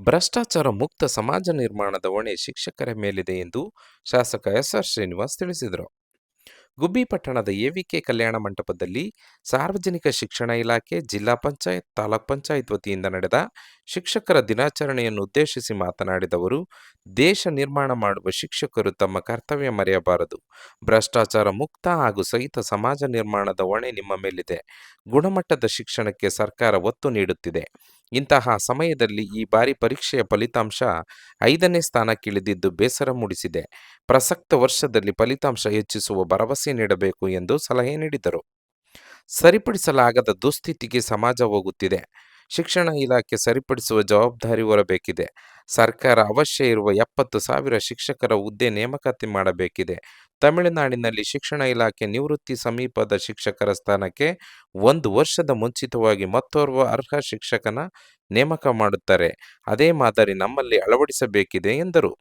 ಭ್ರಷ್ಟಾಚಾರ ಮುಕ್ತ ಸಮಾಜ ನಿರ್ಮಾಣದ ಹೊಣೆ ಶಿಕ್ಷಕರ ಮೇಲಿದೆ ಎಂದು ಶಾಸಕ ಎಸ್ಆರ್ ಶ್ರೀನಿವಾಸ್ ತಿಳಿಸಿದರು. ಗುಬ್ಬಿ ಪಟ್ಟಣದ ಎವಿಕೆ ಕಲ್ಯಾಣ ಮಂಟಪದಲ್ಲಿ ಸಾರ್ವಜನಿಕ ಶಿಕ್ಷಣ ಇಲಾಖೆ, ಜಿಲ್ಲಾ ಪಂಚಾಯತ್, ತಾಲೂಕ್ ಪಂಚಾಯತ್ ವತಿಯಿಂದ ನಡೆದ ಶಿಕ್ಷಕರ ದಿನಾಚರಣೆಯನ್ನು ಉದ್ದೇಶಿಸಿ ಮಾತನಾಡಿದ ಅವರು, ದೇಶ ನಿರ್ಮಾಣ ಮಾಡುವ ಶಿಕ್ಷಕರು ತಮ್ಮ ಕರ್ತವ್ಯ ಮರೆಯಬಾರದು. ಭ್ರಷ್ಟಾಚಾರ ಮುಕ್ತ ಹಾಗೂ ಸಹಿತ ಸಮಾಜ ನಿರ್ಮಾಣದ ಹೊಣೆ ನಿಮ್ಮ ಮೇಲಿದೆ. ಗುಣಮಟ್ಟದ ಶಿಕ್ಷಣಕ್ಕೆ ಸರ್ಕಾರ ಒತ್ತು ನೀಡುತ್ತಿದೆ. ಇಂತಹ ಸಮಯದಲ್ಲಿ ಈ ಬಾರಿ ಪರೀಕ್ಷೆಯ ಫಲಿತಾಂಶ ಐದನೇ ಸ್ಥಾನಕ್ಕಿಳಿದಿದ್ದು ಬೇಸರ ಮೂಡಿಸಿದೆ. ಪ್ರಸಕ್ತ ವರ್ಷದಲ್ಲಿ ಫಲಿತಾಂಶ ಹೆಚ್ಚಿಸುವ ಭರವಸೆ ನೀಡಬೇಕು ಎಂದು ಸಲಹೆ ನೀಡಿದರು. ಸರಿಪಡಿಸಲಾಗದ ದುಸ್ಥಿತಿಗೆ ಸಮಾಜ ಹೋಗುತ್ತಿದೆ. ಶಿಕ್ಷಣ ಇಲಾಖೆ ಸರಿಪಡಿಸುವ ಜವಾಬ್ದಾರಿ ಹೊರಬೇಕಿದೆ. ಸರ್ಕಾರ ಅವಶ್ಯ ಇರುವ ಎಪ್ಪತ್ತು ಸಾವಿರ ಶಿಕ್ಷಕರ ಹುದ್ದೆ ನೇಮಕಾತಿ ಮಾಡಬೇಕಿದೆ. ತಮಿಳುನಾಡಿನಲ್ಲಿ ಶಿಕ್ಷಣ ಇಲಾಖೆ ನಿವೃತ್ತಿ ಸಮೀಪದ ಶಿಕ್ಷಕರ ಸ್ಥಾನಕ್ಕೆ ಒಂದು ವರ್ಷದ ಮುಂಚಿತವಾಗಿ ಮತ್ತೋರ್ವ ಅರ್ಹ ಶಿಕ್ಷಕನ ನೇಮಕ ಮಾಡುತ್ತಾರೆ. ಅದೇ ಮಾದರಿ ನಮ್ಮಲ್ಲಿ ಅಳವಡಿಸಬೇಕಿದೆ ಎಂದರು.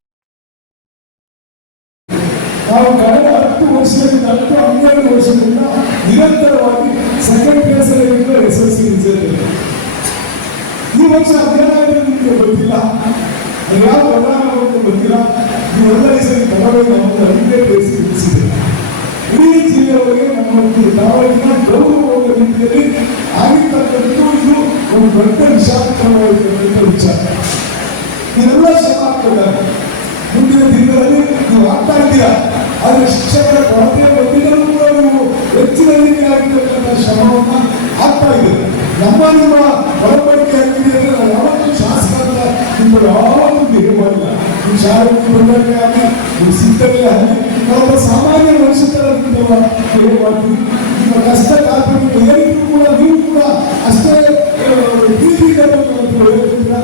ಈ ವರ್ಷ ಯಾವ ಅಂತ ಗೊತ್ತಿಲ್ಲ. ಒಳ್ಳೆಯ ಸರಿ ತಗೊಳ್ಳಿ ಅಂತ ಅಡಿಕೆ ಬೇಸಿ ತಿಳಿಸಿದೆ. ಇಡೀ ಜಿಲ್ಲೆಯವರೆಗೆ ನಮ್ಮ ಒಂದು ತಾಲೂಕಿನ ಗೌರವವಾದ ರೀತಿಯಲ್ಲಿ ಇದು ಒಂದು ದೊಡ್ಡ ವಿಷಾದಕರವಾಗಿರ್ತಕ್ಕಂಥ ವಿಚಾರ. ಇದೆಲ್ಲ ಶ್ರಮ ಆಗ್ತದೆ. ಮುಂದಿನ ದಿನಗಳಲ್ಲಿ ನೀವು ಆಗ್ತಾ ಇದ್ದೀರಾ? ಆದರೆ ಶಿಕ್ಷಕರ ಕೊರತೆ ಬಂದಿದ್ದರೂ ಕೂಡ ನೀವು ಹೆಚ್ಚಿನ ರೀತಿಯಾಗಿರ್ತಕ್ಕಂಥ ಶ್ರಮವನ್ನು ಆಗ್ತಾ ಇದೆ. ನಮ್ಮ ನಿಮ್ಮ ಒಳಪಡಿಕೆ ಆಗಿದೆ. ನೀವು ಶಾಲೆಗೆ ಬಂದಾಗ ಆಗಲಿ ನೀವು ಸಿದ್ಧತೆ ಆಗಲಿ ನಾವು ಸಾಮಾನ್ಯ ಮನುಷ್ಯರ ಬಿಹೇವ್ ಮಾಡ್ತೀವಿ ನಿಮ್ಮ ಕಷ್ಟ ಕಾಲ್ಪನಿಕ ಏನಿದ್ರು ಕೂಡ ನೀವು ಕೂಡ ಅಷ್ಟೇ ಪ್ರೀತಿಯಿಂದ ಹೇಳ್ತಿದ್ದೀರಾ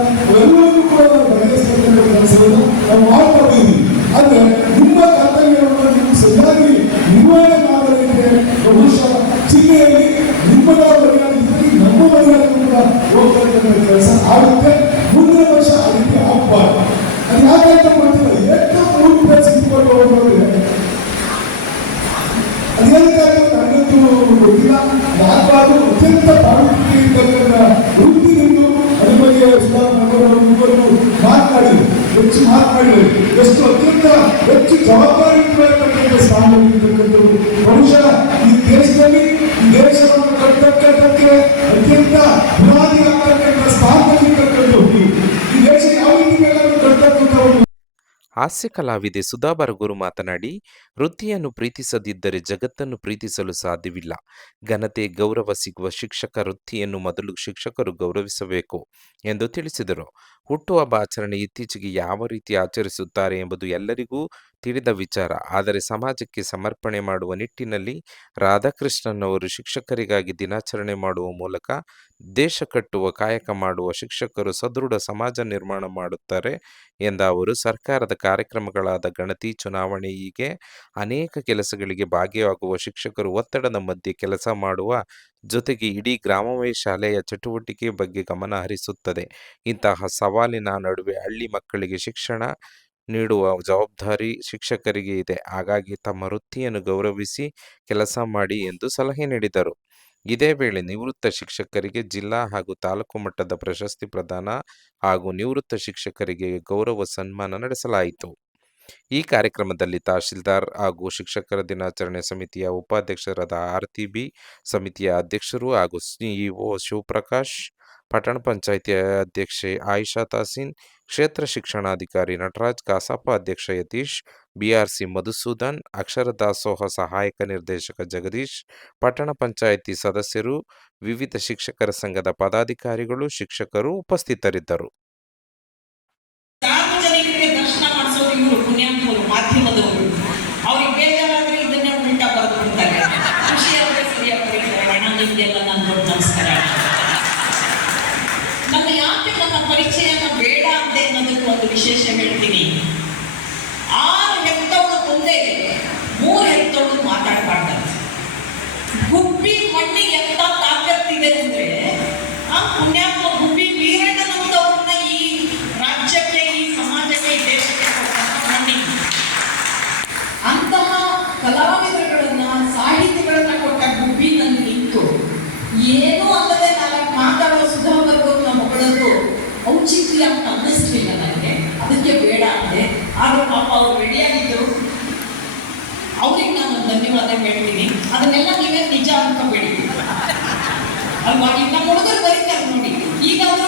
ಹೆಚ್ಚು ಮಾತನಾಡಿ ಎಷ್ಟು ಅತ್ಯಂತ ಹೆಚ್ಚು ಜವಾಬ್ದಾರಿಯುತವಾಗಿರ್ತಕ್ಕಂಥ ಸ್ಥಾನದಲ್ಲಿರ್ತಕ್ಕಂಥದ್ದು. ಹಾಸ್ಯ ಕಲಾವಿದೆ ಸುಧಾಬರ ಗುರು ಮಾತನಾಡಿ, ವೃತ್ತಿಯನ್ನು ಪ್ರೀತಿಸದಿದ್ದರೆ ಜಗತ್ತನ್ನು ಪ್ರೀತಿಸಲು ಸಾಧ್ಯವಿಲ್ಲ. ಘನತೆ, ಗೌರವ ಸಿಗುವ ಶಿಕ್ಷಕ ವೃತ್ತಿಯನ್ನು ಮೊದಲು ಶಿಕ್ಷಕರು ಗೌರವಿಸಬೇಕು ಎಂದು ತಿಳಿಸಿದರು. ಹುಟ್ಟುಹಬ್ಬ ಆಚರಣೆ ಇತ್ತೀಚೆಗೆ ಯಾವ ರೀತಿ ಆಚರಿಸುತ್ತಾರೆ ಎಂಬುದು ಎಲ್ಲರಿಗೂ ತಿಳಿದ ವಿಚಾರ. ಆದರೆ ಸಮಾಜಕ್ಕೆ ಸಮರ್ಪಣೆ ಮಾಡುವ ನಿಟ್ಟಿನಲ್ಲಿ ರಾಧಾಕೃಷ್ಣನ್ ಅವರು ಶಿಕ್ಷಕರಿಗಾಗಿ ದಿನಾಚರಣೆ ಮಾಡುವ ಮೂಲಕ ದೇಶ ಕಟ್ಟುವ ಕಾಯಕ ಮಾಡುವ ಶಿಕ್ಷಕರು ಸದೃಢ ಸಮಾಜ ನಿರ್ಮಾಣ ಮಾಡುತ್ತಾರೆ ಎಂದ ಅವರು. ಸರ್ಕಾರದ ಕಾರ್ಯಕ್ರಮಗಳಾದ ಗಣತಿ, ಚುನಾವಣೆ ಹೀಗೆ ಅನೇಕ ಕೆಲಸಗಳಿಗೆ ಭಾಗಿಯಾಗುವ ಶಿಕ್ಷಕರು ಒತ್ತಡದ ಮಧ್ಯೆ ಕೆಲಸ ಮಾಡುವ ಜೊತೆಗೆ ಇಡೀ ಗ್ರಾಮವೇ ಶಾಲೆಯ ಚಟುವಟಿಕೆ ಬಗ್ಗೆ ಗಮನ ಹರಿಸುತ್ತದೆ. ಇಂತಹ ಸವಾಲಿನ ನಡುವೆ ಹಳ್ಳಿ ಮಕ್ಕಳಿಗೆ ಶಿಕ್ಷಣ ನೀಡುವ ಜವಾಬ್ದಾರಿ ಶಿಕ್ಷಕರಿಗೆ ಇದೆ. ಹಾಗಾಗಿ ತಮ್ಮ ವೃತ್ತಿಯನ್ನು ಗೌರವಿಸಿ ಕೆಲಸ ಮಾಡಿ ಎಂದು ಸಲಹೆ ನೀಡಿದರು. ಇದೇ ವೇಳೆ ನಿವೃತ್ತ ಶಿಕ್ಷಕರಿಗೆ ಜಿಲ್ಲಾ ಹಾಗೂ ತಾಲೂಕು ಮಟ್ಟದ ಪ್ರಶಸ್ತಿ ಪ್ರದಾನ ಹಾಗೂ ನಿವೃತ್ತ ಶಿಕ್ಷಕರಿಗೆ ಗೌರವ ಸನ್ಮಾನ ನಡೆಸಲಾಯಿತು. ಈ ಕಾರ್ಯಕ್ರಮದಲ್ಲಿ ತಹಶೀಲ್ದಾರ್ ಹಾಗೂ ಶಿಕ್ಷಕರ ದಿನಾಚರಣೆ ಸಮಿತಿಯ ಉಪಾಧ್ಯಕ್ಷರಾದ ಆರ್ತಿಬಿ ಸಮಿತಿಯ ಅಧ್ಯಕ್ಷರು ಹಾಗೂ ಸಿಇಒ ಶಿವಪ್ರಕಾಶ್ ಪಟ್ಟಣ ಪಂಚಾಯಿತಿ ಅಧ್ಯಕ್ಷೆ ಆಯಿಷಾ ತಾಸೀನ್ ಕ್ಷೇತ್ರ ಶಿಕ್ಷಣಾಧಿಕಾರಿ ನಟರಾಜ್, ಕಸಾಪ ಅಧ್ಯಕ್ಷ ಯತೀಶ್, ಬಿಆರ್ಸಿ ಮಧುಸೂದನ್, ಅಕ್ಷರ ದಾಸೋಹ ಸಹಾಯಕ ನಿರ್ದೇಶಕ ಜಗದೀಶ್, ಪಟ್ಟಣ ಪಂಚಾಯಿತಿ ಸದಸ್ಯರು, ವಿವಿಧ ಶಿಕ್ಷಕರ ಸಂಘದ ಪದಾಧಿಕಾರಿಗಳು, ಶಿಕ್ಷಕರು ಉಪಸ್ಥಿತರಿದ್ದರು. ಇದನ್ನೇ ಸರಿಯಾಗಿ ನನ್ನ ದೊಡ್ಡ ಪರಿಚಯನ ಬೇಡ ಅಂತ ಅನ್ನೋದಕ್ಕೆ ಒಂದು ವಿಶೇಷ ಹೇಳ್ತೀನಿ. ಆರು ಹೆತ್ತವಳು ಮುಂದೆ, ಮೂರು ಹೆತ್ತವಳು ಮಾತಾಡಬಾರ್ದು. ಗುಬ್ಬಿ ಮಣ್ಣಿಗೆ ಎಂತ ಅಂತ ಅನ್ನಿಸ್ಲಿಲ್ಲ ನನಗೆ ಅದಕ್ಕೆ ಬೇಡ ಅಂದೆ. ಆದರೂ ಪಾಪ ಅವ್ರು ರೆಡಿಯಾಗಿದ್ದರು ಅವ್ರಿಗೆ ನಾನು ಧನ್ಯವಾದ ಹೇಳ್ತೀನಿ. ಅದನ್ನೆಲ್ಲ ನೀವೇ ನಿಜ ಅನ್ಕೋಬೇಡಿ ಅಲ್ವಾ? ಈಗ ನಮ್ಮ ಹುಡುಗರು ಬರೀತಾರೆ ನೋಡಿ. ಈಗ ಅವರು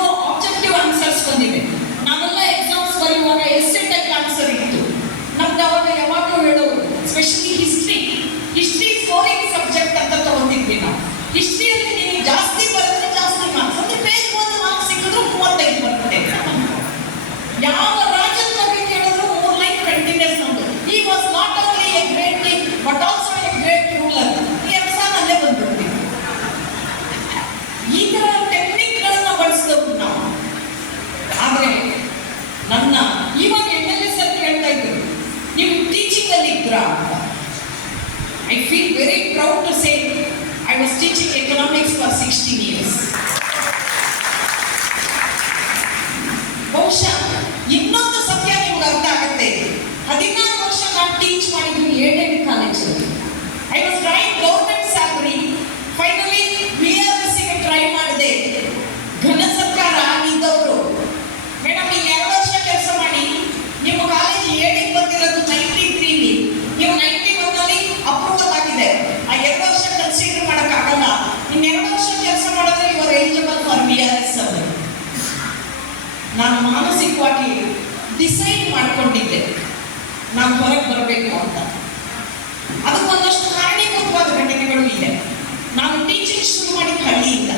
I feel very proud to say I was teaching economics for sixteen years ಬಹುಶಃ ಇನ್ನೊಂದು ಸತ್ಯ ನಿಮ್ಗೆ ಅರ್ಥ ಆಗತ್ತೆ. ಹದಿನಾರು ನಾನು ಮಾನಸಿಕವಾಗಿ ಡಿಸೈಡ್ ಮಾಡ್ಕೊಂಡಿದ್ದೆ, ನಾನು ಹೊರಗೆ ಬರಬೇಕು ಅಂತ. ಅದಕ್ಕೊಂದಷ್ಟು ಕಾರಣೀಭೂತವಾದ ಘಟನೆಗಳು ಇದೆ. ನಾನು ಟೀಚಿಂಗ್ ಶುರು ಮಾಡಿದ ಹಳ್ಳಿಯಿಂದ.